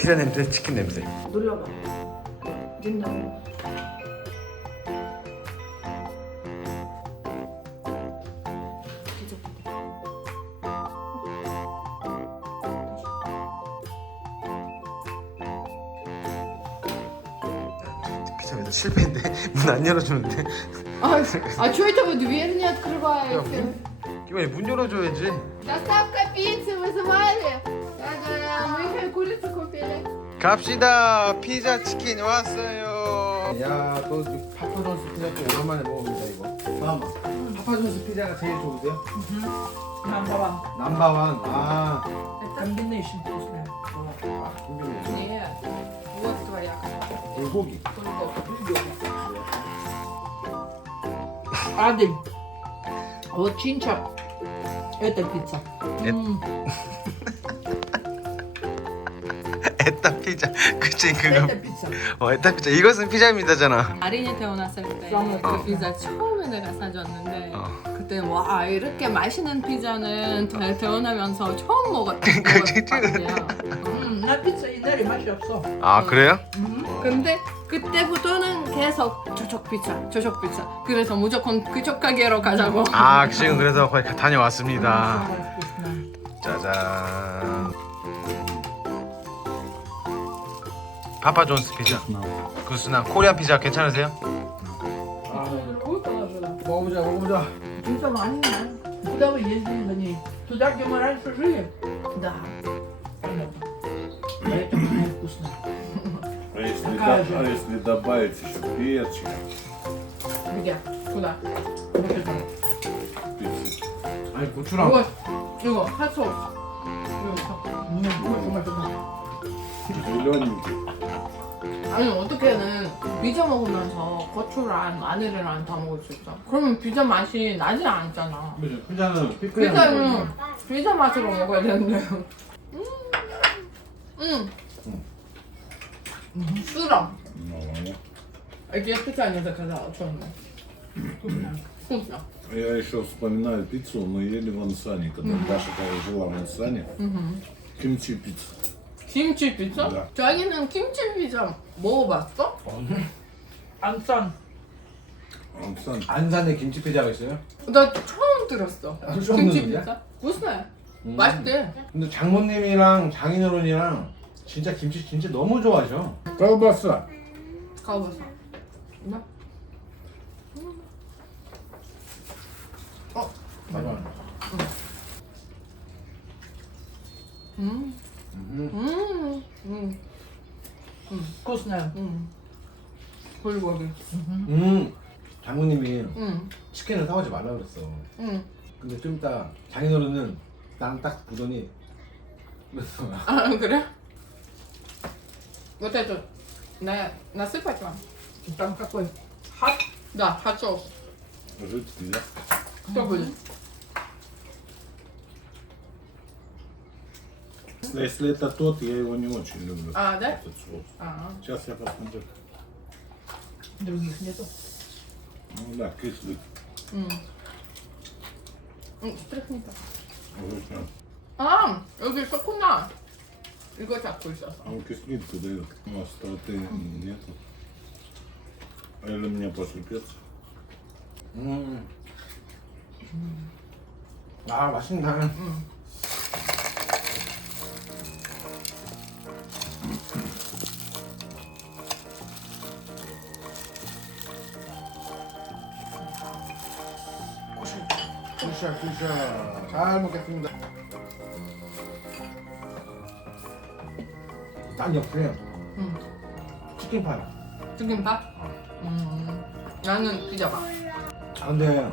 피자 냄새, 치킨 냄새. 눌러봐. 된다고. 피자 왜 실패인데? 문 안 열어주는데? А что это вы дверь не открываете? 기만이 문 열어줘야지. Доставка пиццы вызывали? Да-да, мы курицу купили. 갑시다. 피자 치킨 왔어요. 야, 또 파파존스 피자 또 오랜만에 먹어봅니다 이거. 마마. 파파존스 피자가 제일 좋으세요? Number 넘버원. 아, combination вкусная. 콤비네이션. Нет, вот твоя. 불고기. Адель, вот чинча, это пицца. 에따 피자. 그치 그거. Это пицца. 에따 피자. 이것은 피자입니다잖아. 아린이 태어났을 때 어. 그 피자 처음에 내가 사줬는데 어. 그때 와 이렇게 맛있는 피자는 태어나면서 처음 그치. 먹었거든요. На пицце и дали 맛이 없어. 아 그래요? 근데 그때부터는 계속 저쪽 피자. 그래서 무조건 그쪽 가게로 가자고. 아 지금 그래서 거의 다녀왔습니다. Самое вкусное. 짜잔. 파파존스 피자. 구스나 코리안 피자 괜찮으세요? Другую положила. 먹어보자. Пицца маленькая. Куда вы ездили на ней? Туда, где мы раньше жили? Да. Понятно. Поэтому она и вкусная. Такая же. А если добавить еще перчик, Где? Куда? Вот это. пиццу. 아니 고추랑. Вот, 이거 핫소스. Нет, больше 맛있다. Зелененький. 아니 어떻게는 피자 먹으면서 고추랑 마늘이랑 다 먹을 수 있어. 그러면 피자 맛이 나지 않잖아. 그죠. 피자는 피자는 피자 맛으로 먹어야 되는데. 쓰라. Ну, Я специально заказала, что оно. Вкусно. я еще вспоминаю пиццу, мы ели в Ансане, когда Даша жила в Ансане. Кимчи пицца. 김치 피자? 네. 자기는 김치 피자 먹어봤어? Ансан. Ансан. 안산에 김치 피자가 있어요? 나 처음 들었어. 처음 김치 듣는데? 피자? 무슨 맛있대. 근데 장모님이랑 장인어른이랑 진짜 김치 진짜 너무 좋아하셔. колбаса. 가봐서. 나? 맞아. Вкусная. 불고기. 장모님이 응. 치킨을 사오지 말라 그랬어. 응. 근데 좀 이따 장인어른은 난 딱 보더니 А, 그래? Вот эту насыпать вам? Там какой? Хат. Да, хат-соус. Жидкий, да? Кто будет? Если это тот, я его не очень люблю. А, да? Этот соус. А, Сейчас я посмотрю. Других нету. Ну да, кислый. 스트레스니까. Вкусно. 아, 여기 있었구나. 이거 잡고 있었어. Он кислинку дает. Но остроты нету. Или мне после перца? 아 맛있다. 쿠샤 잘 먹겠습니다. 딱 옆에 치킨파이. 튀김밥? 나는 피자밥. 아 근데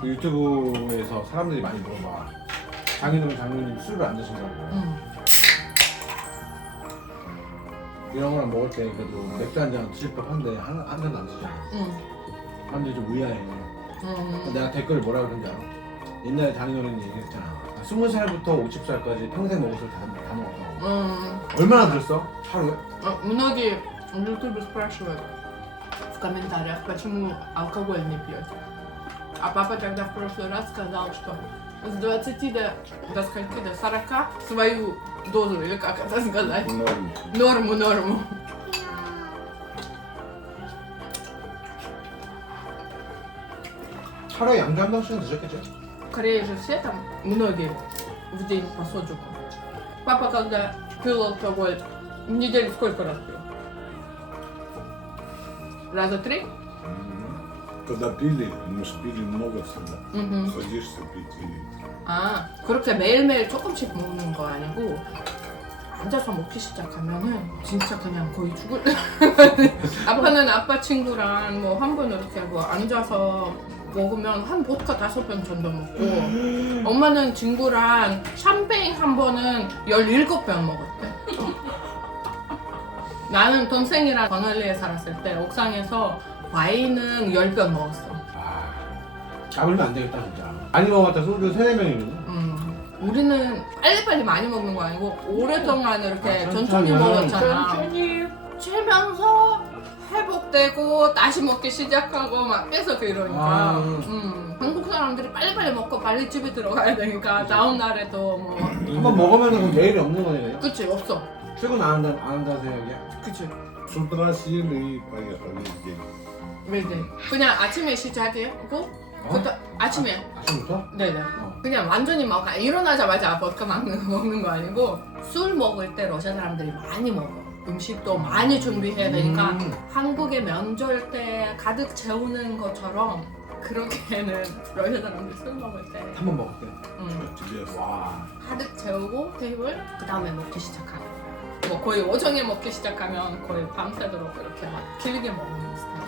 그 유튜브에서 사람들이 많이 물어봐. 장인어른 장모님 술을 안 드신다고. 이런 거랑 먹을 때 그래도 맥주 한 잔 드실 법한데 한 잔도 안 드시잖아. 사람들이 좀 의아해. 내가 댓글을 뭐라 그러는지 알아? 옛날에 장인어른이 얘기했잖아. 20살부터 50살까지 평생 먹을 술 다 먹었다고. 얼마나 들었어? 하루에? Многие в Ютубе спрашивают в комментариях, почему алкоголь не пьете. А папа тогда в прошлый раз сказал, что с 20 до скольки, до 40 свою дозу, или как это сказать? Норм. Норму. 하루에 양주 한 병씩은 드셨겠죠? В Корее же все там, многие в день по соджику. Папа, когда пил алкоголь, в неделю сколько раз пил? Раза 3? Когда пили, мы ж пили много всегда. Мгм. Садишься пить и... 아, 그렇게 매일매일 조금씩 먹는 거 아니고 앉아서 먹기 시작하면은 진짜 그냥 거의 죽을 아빠는 아빠 친구랑 뭐 한 번 이렇게 뭐 앉아서 먹으면 한 보드카 5병 정도 먹고 엄마는 친구랑 샴페인 한 번은 17병 먹었대. 나는 동생이랑 버널리에 살았을 때 옥상에서 와인은 10병 먹었어. 잡으면 안 되겠다 진짜. 많이 먹었다 소주 3-4명이면. 우리는 빨리빨리 많이 먹는 거 아니고 오랫동안 이렇게 아, 천천히 천천히. 먹었잖아. 천천히. 쉬면서 회복되고 다시 먹기 시작하고 막 계속 이러니까. 한국 사람들이 빨리빨리 먹고 빨리 집에 들어가야 되니까 다음 날에도 뭐. 한번 먹으면 그 내일이 없는 거네요. 그치 없어. 출근 안 한다세요 여기? 그치. С утра съели и поехали весь день. 왜네? 그냥 아침에 시작하고 그때 아침에. 아침부터? 네네. 그냥 완전히 막 일어나자마자 보드카 먹는 거 아니고 술 먹을 때 러시아 사람들이 많이 먹어. 음식도 많이 준비해야 되니까 한국의 명절 때 가득 채우는 것처럼 그렇게는 러시아 사람들이 술 먹을 때 한 번 먹을 때. Тебе 와. 가득 채우고 테이블 그 다음에 먹기 시작하고 뭐 거의 오전에 먹기 시작하면 거의 밤새도록 이렇게 막 길게 먹는 스타일.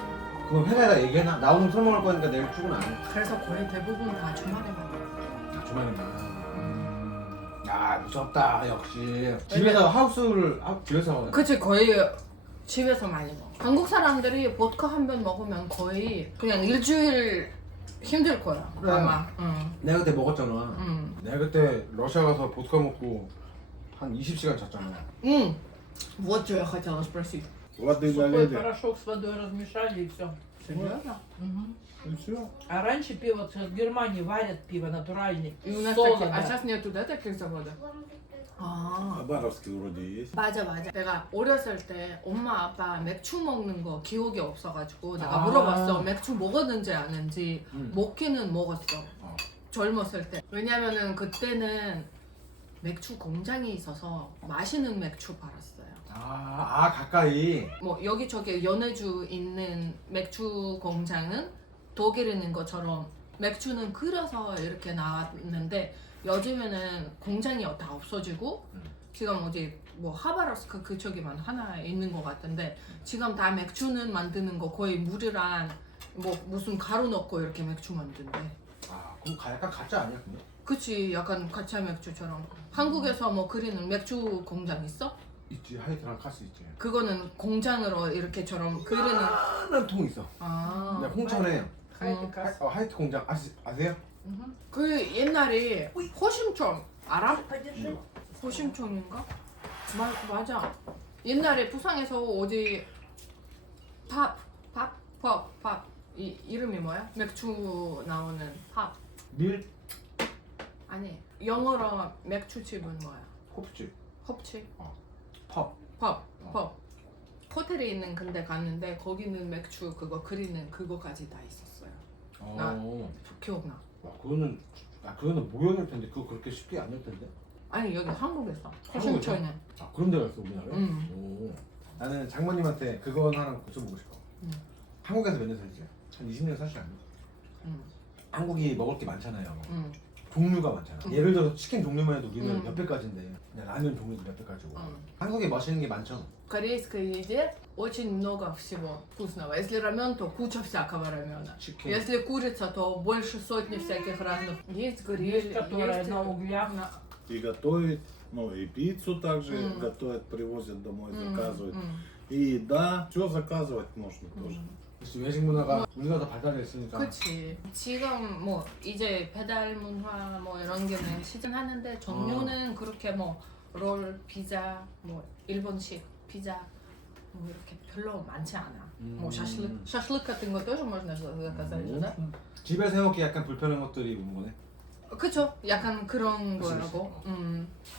그럼 회사에다 얘기해놔. 나 오늘 술 먹을 거니까 내일 출근 안 해. 그래서 거의 대부분 다 주말에 먹어. 주말에만. 야 무섭다 역시. 집에서 하우스를 집에서 먹어요. 그치 거의 집에서 많이 먹어. 한국 사람들이 보드카 한 병 먹으면 거의 그냥 일주일 힘들 거야. 그래. 아마. 내가 그때 먹었잖아. 내가 그때 러시아 가서 보드카 먹고 한 20시간 잤잖아. Вот что я хотела спросить. воды Сухой налили. порошок с водой размешали и все. Серьезно? И все. А раньше пиво, вот в Германии варят пиво натуральное. И у нас Солоно, такие, а да. сейчас нету, да, таких заводов? 아. Хабаровский вроде есть. 맞아. 내가 어렸을 때 엄마 아빠 맥주 먹는 거 기억이 없어가지고 내가 아. 물어봤어. 맥주 먹었는지 아는지. 응. 먹기는 먹었어. 어. 젊었을 때. 왜냐면은 그때는 맥주 공장이 있어서 마시는 맥주 팔았어요. 가까이. 뭐 여기저기 연해주 있는 맥주 공장은 독일에 있는 것처럼 맥주는 끓여서 이렇게 나왔는데 요즘에는 공장이 다 없어지고 지금 어디 뭐 하바rovsk 그쪽에만 하나 있는 것 같은데 지금 다 맥주는 만드는 거 거의 물이랑 뭐 무슨 가루 넣고 이렇게 맥주 만든대. 그럼 약간 가짜 아니야 근데? 그치 약간 가짜 맥주처럼. 한국에서 뭐 끓이는 맥주 공장 있어? 있지. 하이트랑 카스 있지. 그거는 공장으로 이렇게처럼 끓이는. 난 통 있어. 아. 나 홍천에 Хайти-кас. 하이트 공장 아세요? 그 옛날에 호심촌 알아? Подержи. 호심촌인가? 맞아. 옛날에 부산에서 어디 밥 이름이 뭐야? 맥주 나오는 밥. 밀? 아니 영어로 맥주집은 뭐야? 호프집. 홉치? 펍. 펍. 호텔에 있는 근데 갔는데 거기는 맥주 그거 그리는 그거까지 다 있었어요. 기억나. 그거는 모형일 텐데 그거 그렇게 쉽게 안 될 텐데. 아니 여기 한국에서 한국에서? 호심촌에. 그런 데가 있어 우리나라에? 응. 오. 나는 장모님한테 그거 하나 여쭤보고 싶어. 한국에서 몇 년 살지? 한 20년 사시지 않나? 한국이 먹을 게 많잖아요. 종류가 많잖아. 예를 들어서 치킨 종류만 해도 우리는 몇 백가지인데 라면 종류도 몇 백가지고. 한국에 맛있는 게 많죠. В корейской еде очень много всего вкусного. Если рамен, то куча всякого рамена. 치킨. Если курица, то больше сотни всяких разных. Есть гриль, Есть, которая есть на углях. И готовит, ну и пиццу также готовят, привозят домой, заказывают. И да, все заказывать можно тоже. 그치, 외식 문화가 우리가 더 발달해 있으니까. 그치. 지금 뭐 이제 배달 문화 뭐 이런 게는 시즌하는데 종류는 그렇게 뭐 롤, 피자, 뭐 일본식 피자 뭐 이렇게 별로 많지 않아. 뭐 샤슬릭 같은 거 тоже можно заказать, да? 집에서 해먹기 약간 불편한 것들이 있는 거네. 그쵸? 약간 그런 그치, 거라고.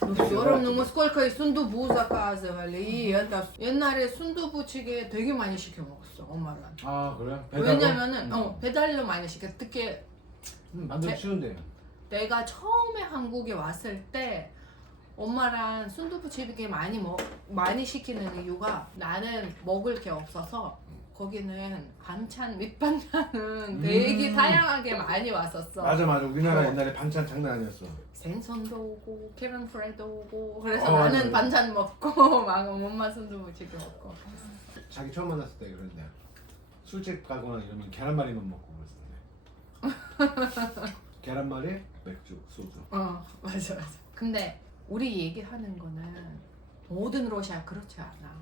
Ну все равно мы сколько и 순두부 заказывали и это 옛날에 순두부찌개 되게 많이 시켜 먹었어 엄마랑. 아 그래? 배달로? 왜냐면은 배달로 많이 시켜. 특히 만들기 쉬운데. 내가 처음에 한국에 왔을 때 엄마랑 순두부찌개 많이 시키는 이유가 나는 먹을 게 없어서 거기는 반찬 밑반찬은 되게 다양하게 많이 왔었어. 맞아 우리나라 옛날에 반찬 장난 아니었어. 생선도 오고 계란 프라이도 오고 그래서 맞아. 나는 반찬 먹고 막 엄마 순두부찌개 먹고. 자기 처음 만났을 때 그런데 술집 가거나 이러면 계란말이만 먹고 그랬었는데. 계란말이, 맥주, 소주. 맞아. 근데 우리 얘기하는 거는 모든 러시아 그렇지 않아.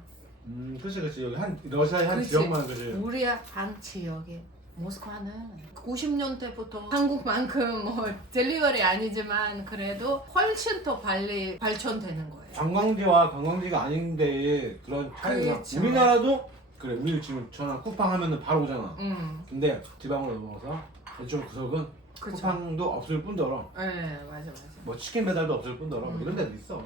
그치 여기 한 러시아의 한 그치. 지역만 그치. 우리 한 지역에 모스크바는 90년대부터 한국만큼 뭐 델리버리 아니지만 그래도 훨씬 더 빨리 발전되는 거예요. 관광지와 관광지가 아닌데 그런 차이가. 그렇죠. 우리나라도 그래 우리 지금 전화 쿠팡 하면은 바로 오잖아. 응, 근데 지방으로 넘어가서 이쪽 구석은 그쵸. 쿠팡도 없을 뿐더러 네, 맞아. 뭐 치킨 배달도 없을 뿐더러 이런 데도 있어.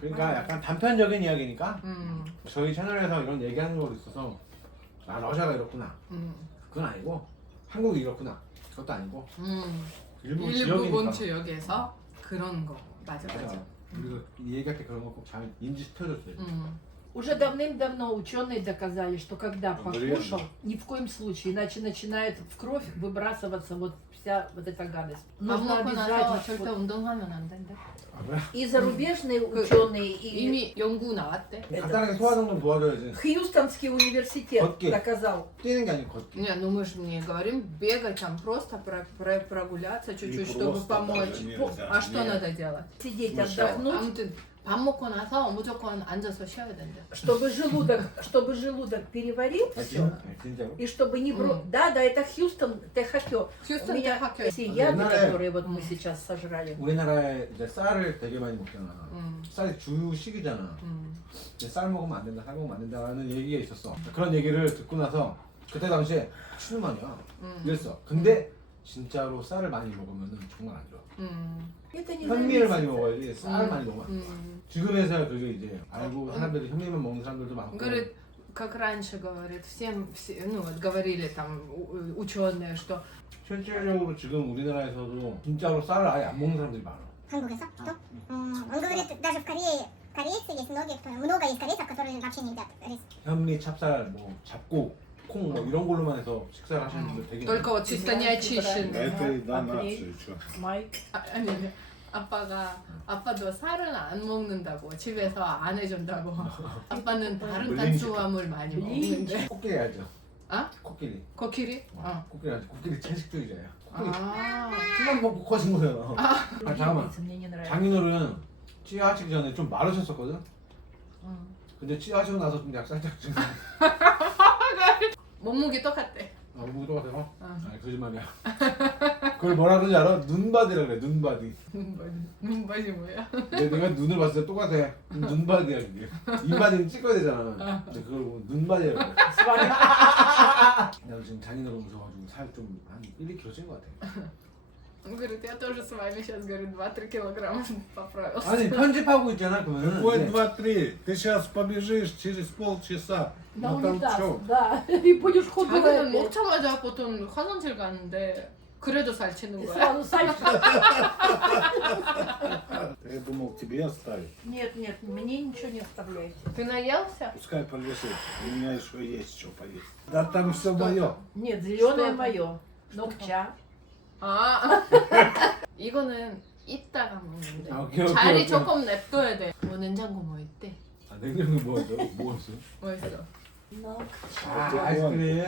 그러니까 맞아. 약간 단편적인 이야기니까 음, 저희 채널에서 이런 얘기하는 거 있어서 아 러시아가 이렇구나 그건 아니고 한국이 이렇구나 그것도 아니고 일부 일부 지역이니까. 지역에서 그런 거 맞아. 우리가 이 얘기할 때 그런 거 꼭 잘 인지시켜줬어요. Уже давным-давно ученые доказали, что когда Вредно. покушал, ни в коем случае, иначе начинает в кровь выбрасываться вот вся вот эта гадость. 밥 Нужно 먹고 나서 обязательно. 절대 운동하면 안 된대. 아 그래? И зарубежные ученые, и 이미 연구 나왔대. 간단하게 소화 정도 도와줘야지. Хьюстонский университет Окей. доказал. 뛰는 게 아니고 걷기. Не, ну мы же не говорим бегать там, просто прогуляться чуть-чуть, Не чтобы просто помочь. даже нельзя. А что Нет. надо делать? Сидеть, Сначала. отдохнуть, 아무튼 밥 먹고 나서 무조건 앉아서 쉬어야 된대. чтобы желудок переварил 아, все. 진짜로? И чтобы не Да, это Хьюстон, Техасё. 휴스턴 У меня 대학교. все яды, 옛날에- которые вот мы сейчас сожрали. 우리나라에 이제 쌀을 되게 많이 먹잖아. 음, 쌀이 주식이잖아. 음. 근데 쌀 먹으면 안 된다, 쌀 먹으면 안 된다라는 얘기가 있었어. 그런 얘기를 듣고 나서 그때 당시에 추만이야. 이랬어. 근데 진짜로 쌀을 많이 먹으면 정말 안 좋아. Это не 현미를 зависит. 많이 먹어야지 쌀을 많이 먹으면 안 좋아. 지금에서야 그게 이제 알고 사람들이 현미만 먹는 사람들도 많고. Говорит, как раньше говорит, ну вот говорили там ученые, что 실질적으로 지금 우리나라에서도 진짜로 쌀을 아예 안 먹는 사람들이 많아. 한국에서? 또? Он говорит, даже в Корее корейцы есть многие, много есть корейцев, которые вообще не едят рис. 현미, 찹쌀, 뭐 잡곡, 콩 뭐 이런 걸로만 해서 식사를 하시는 분들 되게 только вот чисто не А очищенные. это еда Апрель. нации, что? Май. 아니 아빠도 쌀은 안 먹는다고 집에서 안 해준다고. 아빠는 다른 물린지. 탄수화물 많이 먹는데. 코끼리 알죠? 아? 코끼리. 코끼리? 코끼리 알죠? 코끼리 채식주의자야. 코끼리 아. 술만 먹고 커진 거잖아. 잠깐만. Мне не нравится. 장인어른 치유하시기 전에 좀 마르셨었거든? 근데 치유하시고 나서 좀 약 살짝 좀 몸무게 똑같대. 몸무게 똑같아서? 아니 거짓말이야. 그걸 뭐라 그러지 알아? 눈바디라 그래 눈바디. 눈바지 뭐야? 내가 눈을 봤을 때 똑같아. 눈바디야 그게. 입바디는 찍어야 되잖아. 근데 그걸 보면 눈바디라 그래. С вами. 내가 지금 장인어른 오셔가지고 살 좀 한 1~2kg 찐 것 같아. Он говорит, я тоже с вами сейчас, говорит, 2-3 килограмма поправился. 아니 편집하고 있잖아 그러면은. Какой 이제 2-3? Ты сейчас побежишь через полчаса На на унитаз, толчок. да. И будешь худой 자기는 опять. 먹자마자 보통 화장실 가는데 그래도 살 И 찌는 거야. сразу сальчик. Я думал, тебе оставить. Нет, мне ничего не оставляйте. Ты наелся? Пускай полежит. У меня еще есть что поесть. Да там все мое. Нет, Что зеленое там? мое. Ногча. 아 이거는 이따가 먹는데 아, 오케이, 오케이, 자리 오케이. 조금 냅둬야 돼. 뭐 냉장고 뭐 있대? 아, 냉장고 뭐였어? 뭐였어? 뭐 있어? Ногча. 아 아이스크림.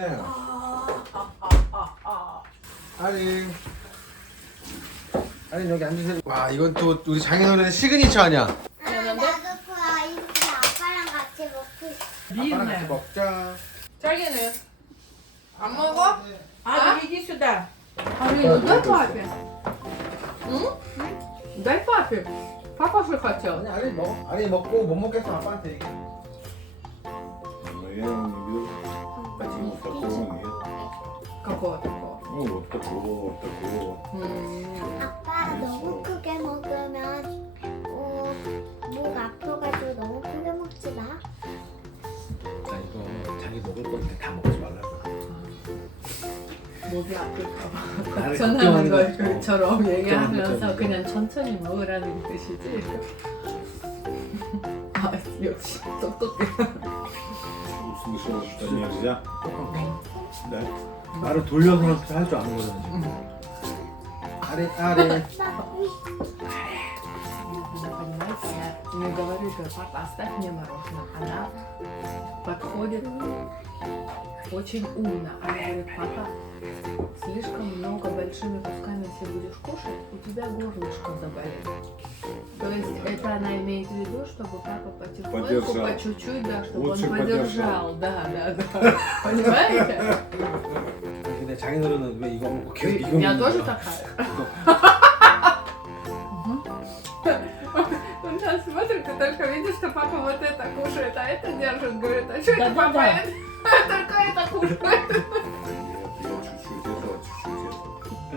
아니 여기 앉으세요. 와 이건 또 우리 장인어른의 시그니처 아니야? 미안한데? 나도 그 아이스크림 아빠랑 같이 먹고 싶어. 아빠랑 같이 먹자. 자기는 안 먹어? А, иди сюда. 아니 дай папе. 응? дай папе. Папа же хотел. 아니 아니 먹어. 아니 먹고 못 먹겠어 아빠한테 얘기해. Но я его не беру. Почему такого нет? Какого такого? Вот такого, такого. 아빠 너무 크게 먹으면 목 아파가지고 너무 크게 먹지 마. 나 이거 자기 먹을 건데 다 먹지 말라고. 목이 아플까봐 나를 걱정하는 걱정하는 것처럼 걱정하는 얘기하면서 것처럼. 그냥 천천히 먹으라는 뜻이지. 아 역시 똑똑해. Услышал, что нельзя. 네. 말을 돌려서 할 줄 아는 거잖아 지금. 아래 아래. Вы понимаете, я не говорю, что папа, оставь мне мороженое. Она подходит очень умно. Она говорит, папа, слишком много большими кусками, если будешь кушать, у тебя горлышко заболит. То есть это она имеет в виду, чтобы папа потихоньку, Подержал. по чуть-чуть, да, чтобы Лучше он подержал. подержал. Да. Понимаете? 근데 장인어른은 왜 이거 먹고 계속 이거 Я 먹는 тоже 거야? такая. Он сейчас смотрит, ты только видишь, что папа вот это кушает, а это держит. Говорит, а что это Да-да-да. папа? Только это кушает. Я чуть-чуть этого, чуть-чуть этого.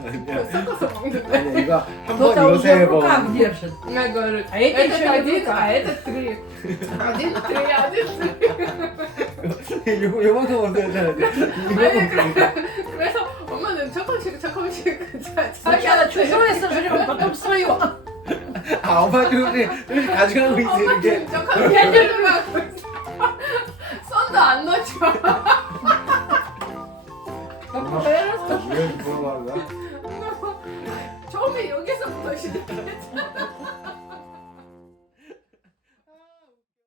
Высоко самогон. 아니 이거 한 번 Кто-то 이거 уже 세 в руках 번. держит. Я говорю, А это этот еще и в один, руках. а этот три. Один, три, один, три. 요만큼 먹어야 돼. 그래서 엄마는 조금씩 Сначала чужое сожрем, потом свое. 아 엄마 그렇게 가져가고 있어 이렇게. 엄마는 조금씩 들어가고 있어. 손도 안 넣죠. Живешь была, да? 처음에 여기서부터 시작했잖아.